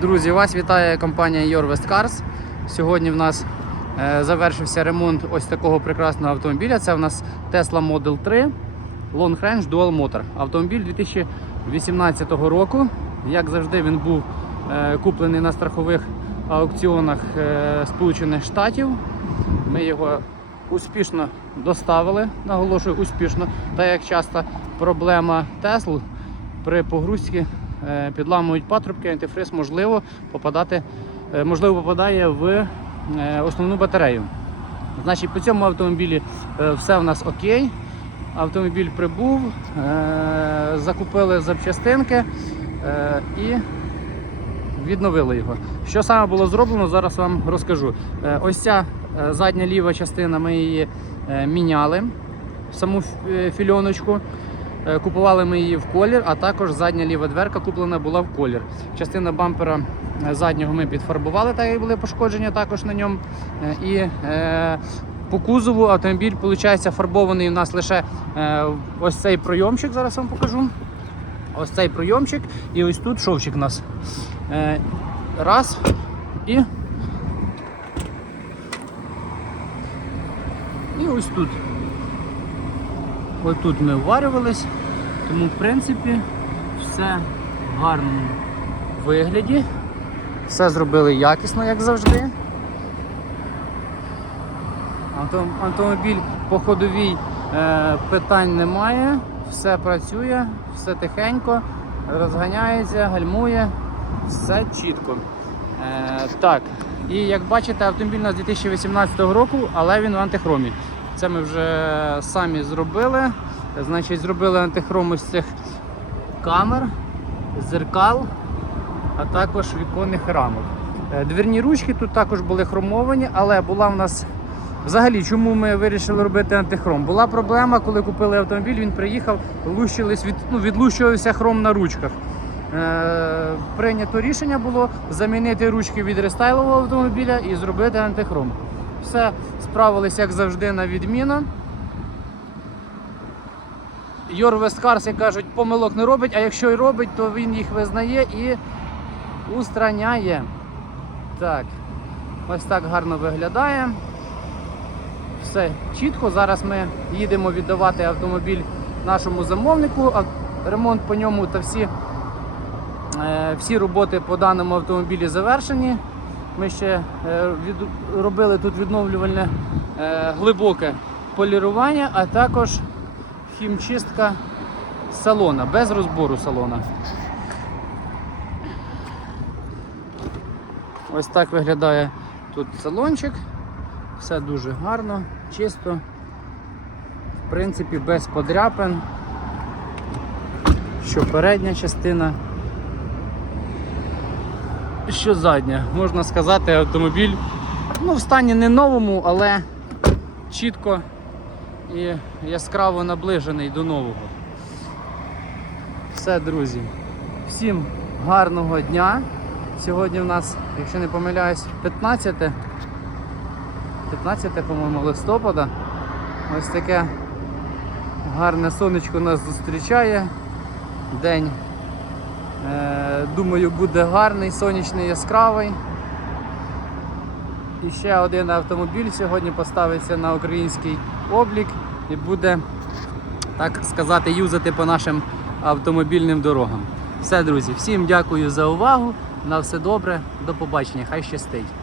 Друзі, вас вітає компанія Your West Cars. Сьогодні в нас е, завершився ремонт ось такого прекрасного автомобіля. Це в нас Tesla Model 3 Long Range Dual Motor. Автомобіль 2018 року. Як завжди, він був е, куплений на страхових аукціонах е, Сполучених Штатів. Ми його успішно доставили, наголошую, успішно. Та як часто проблема Тесл при погрузці підламують патрубки, антифриз можливо попадати, е, можливо попадає в е, основну батарею. Значить, по цьому автомобілі е, все в нас окей. Автомобіль прибув, е, закупили запчастинки е, і відновили його. Що саме було зроблено, зараз вам розкажу. Е, Ось ця е, задня ліва частина, ми її е, міняли, саму е, фільоночку. Е, Купували ми її в колір, а також задня ліва дверка куплена була в колір. Частина бампера е, заднього ми підфарбували, так як були пошкодження також на ньому. Е, І по кузову автомобіль виходить фарбований у нас лише ось цей пройомчик, зараз вам покажу. Ось цей пройомчик і ось тут шовчик у нас. Раз і. І ось тут. Ось тут ми вварювались, тому в принципі все в гарному вигляді. Все зробили якісно, як завжди. Автомобіль по ходовій е, питань немає, все працює, все тихенько, розганяється, гальмує, все чітко. Е, так, і як бачите, автомобіль у нас 2018 року, але він в антихромі. Це ми вже самі зробили. Значить, зробили антихром із цих камер, зеркал, а також віконних рамок. Е, Двірні ручки тут також були хромовані, але була в нас Взагалі, чому ми вирішили робити антихром? Була проблема, коли купили автомобіль, він приїхав, від, ну, відлущувався хром на ручках. Е, прийнято рішення було замінити ручки від рестайлового автомобіля і зробити антихром. Все справилися, як завжди, на відміну. Йор Весткарс, як кажуть, помилок не робить, а якщо й робить, то він їх визнає і устраняє. Так, ось так гарно виглядає. Все чітко. Зараз ми їдемо віддавати автомобіль нашому замовнику. Ремонт по ньому та всі, е, всі роботи по даному автомобілі завершені. Ми ще е, робили тут відновлювальне е, глибоке полірування, а також хімчистка салона, без розбору салона. Ось так виглядає тут салончик. Все дуже гарно, чисто, в принципі, без подряпин. Що передня частина, що задня. Можна сказати, автомобіль ну, в стані не новому, але чітко і яскраво наближений до нового. Все, друзі. Всім гарного дня. Сьогодні в нас, якщо не помиляюсь, 15 15, по-моєму, листопада. Ось таке гарне сонечко нас зустрічає. День, думаю, буде гарний, сонячний, яскравий. І ще один автомобіль сьогодні поставиться на український облік і буде, так сказати, юзати по нашим автомобільним дорогам. Все, друзі, всім дякую за увагу. На все добре, до побачення, хай щастить.